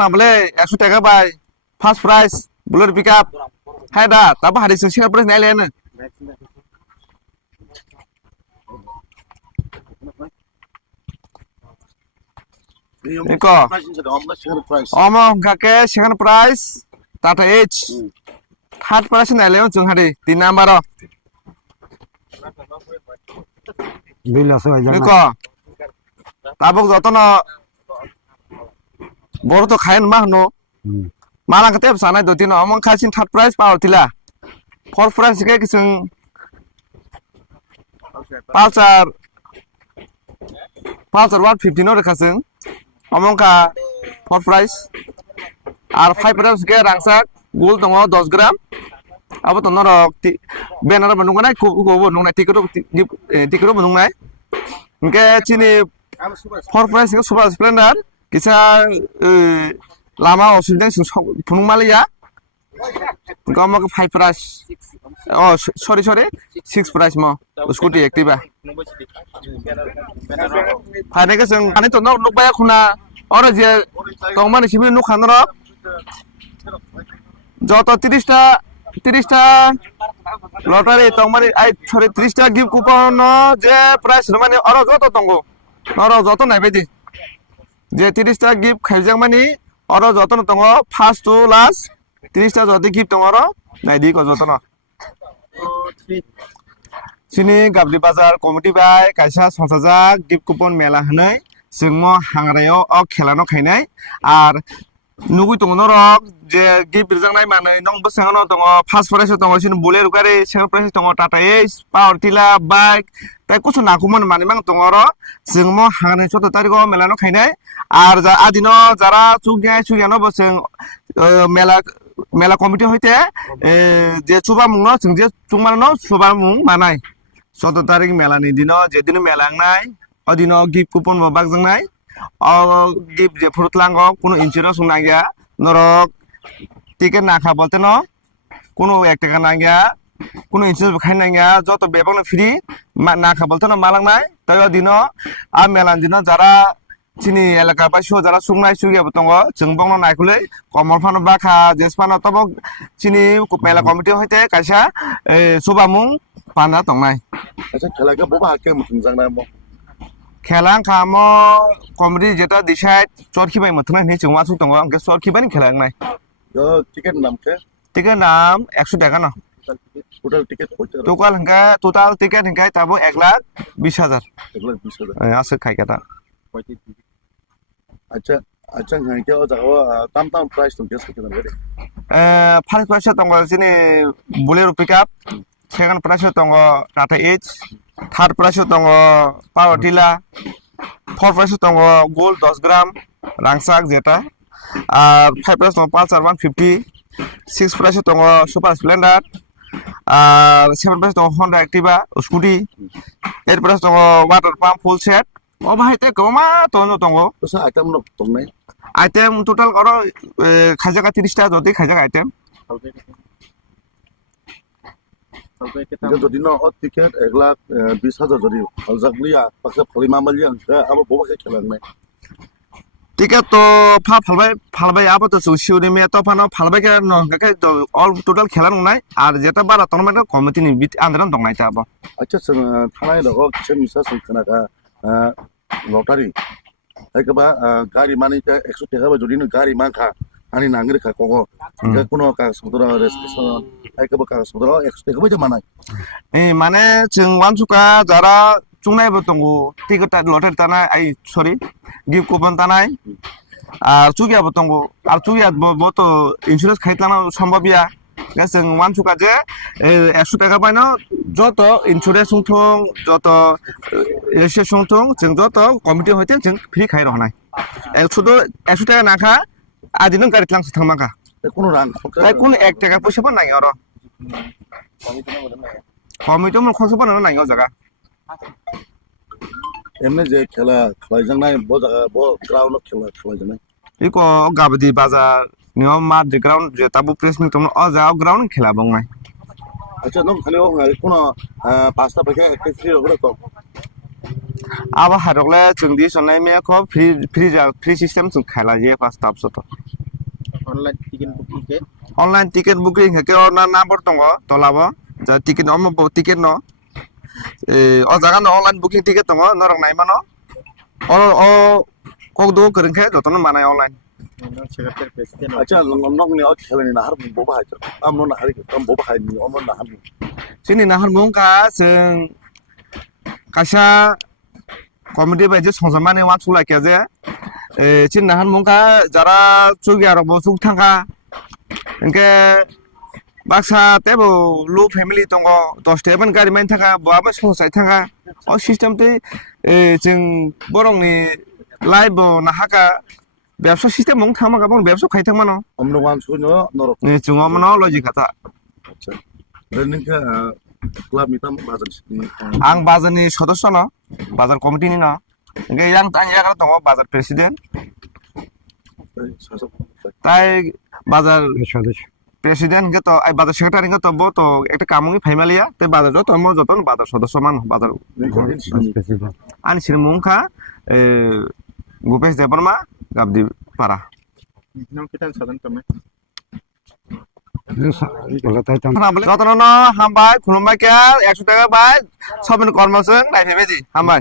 না বলে 100 টাকা ভাই ফার্স্ট প্রাইস বুলেট পিকআপ হ্যাঁ দা তারপর হারিস সেকেন্ড প্রাইস নাইলে না ইকো অম কাকে second prize tata H third price নাইলে जों হারি 3 নাম্বার ইকো তারপর যতন বড় তো খায়ন মা হনো malang ketep sana do tino among kasin third prize power tila fourth prize ke kisung Pulsar 150 no rekasung among ka fourth prize ar 5 prize ke rangsak gold tongo 10 gram abo to norok banner banung nai ko banung nai tikero banung nai ke chini fourth prize ke super splendor kisa lama osudang punung malia kamu ke 5 price oh sorry 6 price mo scooty activa pane ke sing pane to nok baya khuna ora je tongmani sibi nuk khanro joto 30 ta lottery tongmani ai sorry 30 ta gift coupon no je price mane ora joto tongo ora joto nai bedi je 30 ta gift khaijang mani oro jotono tongo first to last 30 ta jodi gift tongoro naidi ko jotono sini gabdi bazar committee bai kaisa sonsajak gift coupon mela hanai jingmo hangrayo o khelano khainai ar nugui tongo rok je gift birjangnai manai nong bosangano tongo first prize tongo sini bolero gari second prize tongo tata ace power tila bike tai kuchu nakumon mani mang tongoro jingmo hangnai 14 tariko melano khainai আর আদিনো যারা চুগিয়ানো বসে মেলা committee হইতে যে চুবা মুং जों যে চুমানো চুবা মুং মানাই 14 তারিখ মেলানি দিন যেদিন মেলাংনাই অদিন গিফট কুপন বাগ जोंनाय গিফট যে ফুরতলাঙ্গ কোনো ইন্স্যুরেন্স না গিয়া নরক টিকেট না খা বলতে ন কোনো 1 টাকা না গিয়া কোনো ইন্স্যুরেন্স খাই না গিয়া যত বেবং ফ্রি না খা বলতে ন মালাংনাই তাই অদিন আ মেলান দিন যারা chini elaka basho jara sungnai sugi abtongo jongbongno naikhulei komor phano bakha jesphano tobo chini mela committee hoite kaisa subamung pana tongnai acha khela ke boba ke muthunjangnai mo খেলাং খামো কমিটি যেটা decide চরখিবাই মথনাই নি जों मासु tongo amke চরখিবানি খেলাংনাই yo ticket nam ke ticket নাম 100 টাকা না total ticket total ticket hingkai tabo 1,20,000 1,20,000 আছে খাইকাটা acha ngai ke o jago tam price tung kes kitan gare first price tongo sini bolero pickup second price tongo tata h third price tongo power tila fourth price tongo gold 10 gram rangsak jeta আর 5 price tongo Pulsar 150 6 price tongo super splendor আর 7 price tongo Honda Activa scooty 8 price tongo water pump full set oh bahite koma tono tongo so item no tongnai item total oro khajaga 30 ta jodi khajaga item যদি ন ticket 1,20,000 যদি হালজাকলিয়া পাকে ফলিমা মালিয়া আবো boba ke khelangnai ticket to falbai abo to siuri me to phano falbai ke no ka all total khelan nai ar jeta bara tournament committee ni bit andran tongnai ta abo acha thanai ro kisem misa sungkhana ka lottery ekaba gari mani ka 100 টাকা ba jodi no gari man kha ani nangri kha kogo ga kuno ka sudra restriction ekaba ka sudra 100 টাকা ba manai মানে जों वानसुका যারা চুংনাইবো তঙ্গু ticket lottery তানাই I sorry gift coupon তানাই আর চুগিয়াবো তঙ্গু আর চুগিয়া বতো ইন্স্যুরেন্স খাইতানো সম্ভবিয়া जों वानसुका যে 100 টাকা পাইনো যত ইন্স্যুরেন্স সুংথং যত রেজিস্ট্রেশন সুংথং जों যত কমিটি হইতে जों ফ্রি খাই রহনাই শুধু 100 টাকা না খা আদিন গাড়ি লাংস থামাকা কোনো রাং তাই কোন 1 টাকা পয়সা নাই আর কমিটি মন খরচ বানানো নাই জায়গা এমনি যে খেলা খেলাইজাংনাই bo jaga bo ground খেলা খেলাইজাংনাই iko gabdi bazar niyo mat de ground je tabu press mi tomo o jao ground khela bongnai acha nom khali o ngai kuno pasta pake active free ro to abo harokle chungdi sonai me ko free system chung khaila je pas tap soto online ticket booking ke online ticket booking ke na number tongo tolabo ja ticket omo ticket no o jaga no online booking ticket tongo norok nai mano o kok do kereng khe jotono manai online nang secretary president acha nong ni ot khelani na har bo ba ha amno na hari am bo ba ha ni amno na har sini nahar mungka जों kaisa committee bai je songjamani wan chula ke je sini nahar mungka jara chugi aro bo chuk thanga enke baksa tebo low family tongo 10 teban gari main thanga bo aba sosai thanga o system te जों borongni live bo nahaka ব্যবসা system Mong থামা গাবং ব্যবসা খাইথাং মানো amno wan su no norok ni chungo mano logic kata acha dan ka club mitam bazar ang bazar ni সদস্য no bazar committee ni no nge yang tan ya kara tongo bazar president sasok তাই বাজার president কে তো I বাজার secretary কে তো বো তো একটা কামুই ফাইমালিয়া তে বাজার যত মো যতন বাজার সদস্য মান বাজার আনি সির মুংখা গুপেশ দেববর্মা গাবদি পারা nang kita sadan kami যতন ন হামবাই খুলুমবাই কে 100 টাকা বাই সবিন কর্মসং নাইফেবেজি হামবাই